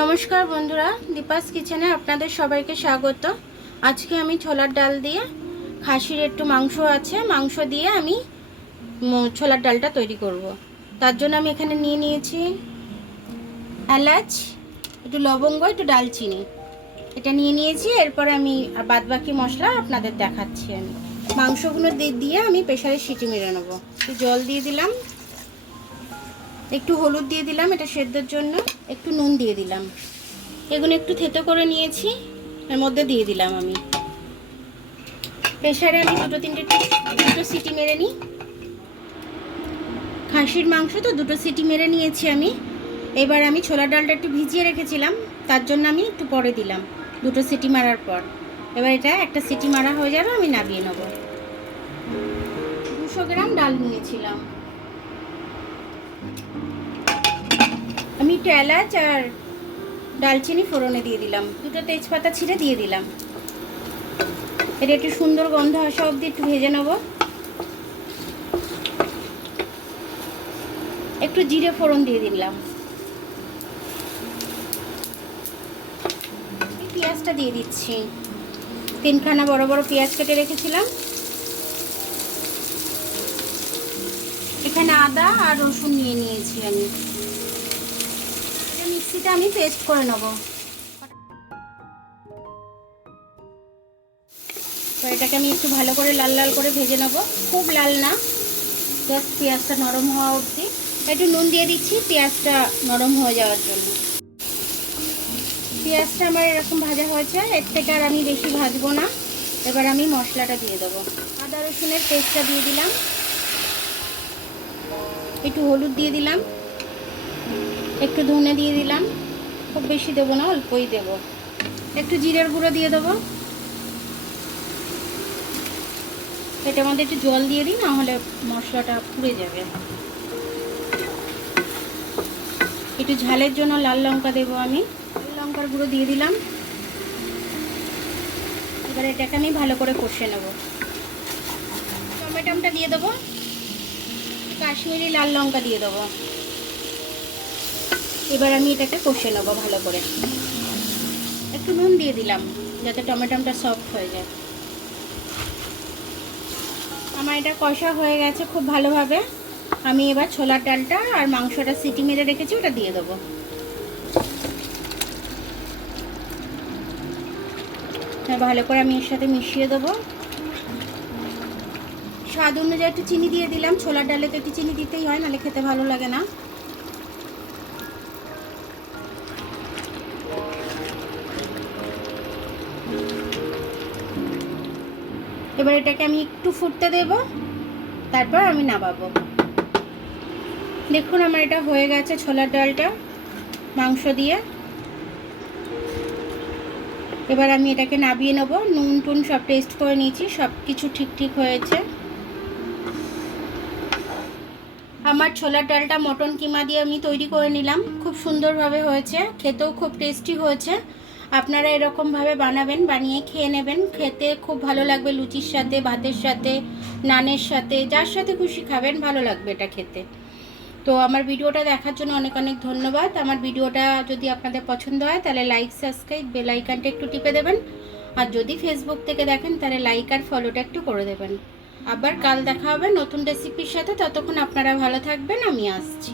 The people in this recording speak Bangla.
নমস্কার বন্ধুরা, দীপাস কিচেনে আপনাদের সবাইকে স্বাগত। আজকে আমি ছোলার ডাল দিয়ে, খাসির একটু মাংস আছে, মাংস দিয়ে আমি ছোলার ডালটা তৈরি করব। তার জন্য আমি এখানে নিয়ে নিয়েছি এলাচ, একটু লবঙ্গ, একটু ডালচিনি, এটা নিয়ে নিয়েছি। এরপরে আমি বাদবাকি মশলা আপনাদের দেখাচ্ছি। আমি মাংসগুলো দিয়ে আমি প্রেসারে সিটি মেরে নেবো। একটু জল দিয়ে দিলাম, একটু হলুদ দিয়ে দিলাম এটা সেদ্ধর জন্য, একটু নুন দিয়ে দিলাম। এগুলো একটু থেতো করে নিয়েছি, এর মধ্যে দিয়ে দিলাম। আমি প্রেসারে আমি দুটো সিটি মেরে নিই। খাসির মাংস তো দুটো সিটি মেরে নিয়েছি আমি। এবার আমি ছোলার ডালটা একটু ভিজিয়ে রেখেছিলাম, তার জন্য আমি একটু পরে দিলাম দুটো সিটি মারার পর। এবার এটা একটা সিটি মারা হয়ে যাবে, আমি নামিয়ে নেব। 200 গ্রাম ডাল নিয়েছিলাম। আমি একটু এলাচ আর ডালচিনি ফোড়নে দিয়ে দিলাম, দুটো তেজপাতা ছিঁড়ে দিয়ে দিলাম। এটা একটু সুন্দর গন্ধ আসা অবধি একটু ভেজে নেব। একটু জিরে ফোড়ন দিয়ে দিলাম। পেঁয়াজটা দিয়ে দিচ্ছি, 3খানা বড় বড় পেঁয়াজ কেটে রেখেছিলাম। এখানে আদা আর রসুন নিয়ে নিয়েছি আমি। মিক্সিতে আমি পেস্ট করে নেব। তো এটাকে আমি একটু ভালো করে লাল লাল করে ভেজে নেব, খুব লাল না, জাস্ট পেঁয়াজটা নরম হওয়া অবধি। একটু নুন দিয়ে দিচ্ছি পেঁয়াজটা নরম হয়ে যাওয়ার জন্য। পেঁয়াজটা আমার এরকম ভাজা হয়েছে, এর থেকে আর আমি বেশি ভাজবো না। এবার আমি মশলাটা দিয়ে দেবো। আদা রসুনের পেস্টটা দিয়ে দিলাম, একটু হলুদ দিয়ে দিলাম, একটু ধনে দিয়ে দিলাম, খুব বেশি দেবো না, অল্পই দেবো। একটু জিরের গুঁড়ো দিয়ে দেবো। এটার মধ্যে একটু জল দিয়ে দিই, নাহলে মশলাটা পুড়ে যাবে। একটু ঝালের জন্য লাল লঙ্কা দেবো আমি, লাল লঙ্কার গুঁড়ো দিয়ে দিলাম। এবার এটাকে আমি ভালো করে কষে নেব। টমেটোটা দিয়ে দেবো, কাশ্মীরি লাল লঙ্কা দিয়ে দেবো। এবার আমি এটাকে কষে নেব ভালো করে। একটু নুন দিয়ে দিলাম যাতে টমেটোটা সফট হয়ে যায়। আমার এটা কষা হয়ে গেছে খুব ভালোভাবে। আমি এবার ছোলার ডালটা আর মাংসটা সিটি মেরে রেখেছি ওটা দিয়ে দেবো। ভালো করে আমি এর সাথে মিশিয়ে দেবো। স্বাদ অনুযায়ী একটু চিনি দিয়ে দিলাম, ছোলার ডালে তো একটু চিনি দিতেই হয়, নাহলে খেতে ভালো লাগে না। এবার এটাকে আমি একটু ফুটতে দেব, তারপর আমি নামাবো। দেখুন আমার এটা হয়ে গেছে ছোলার ডালটা মাংস দিয়ে। এবার আমি এটাকে নামিয়ে নেব। নুন টুন সব টেস্ট করে নিয়েছি, সব কিছু ঠিক হয়েছে। আমার ছোলার ডালটা মটন কিমা দিয়ে আমি তৈরি করে নিলাম, খুব সুন্দরভাবে হয়েছে, খেতেও খুব টেস্টি হয়েছে। আপনারা এরকমভাবে বানাবেন, বানিয়ে খেয়ে নেবেন, খেতে খুব ভালো লাগবে। লুচির সাথে, ভাতের সাথে, নানের সাথে, যার সাথে খুশি খাবেন, ভালো লাগবে এটা খেতে। তো আমার ভিডিওটা দেখার জন্য অনেক অনেক ধন্যবাদ। আমার ভিডিওটা যদি আপনাদের পছন্দ হয় তাহলে লাইক, সাবস্ক্রাইব, বেল আইকনটা একটু টিপে দেবেন। আর যদি ফেসবুক থেকে দেখেন তাহলে লাইক আর ফলোটা একটু করে দেবেন। আবার কাল দেখা হবে নতুন রেসিপির সাথে। ততক্ষণ আপনারা ভালো থাকবেন, আমি আসছি।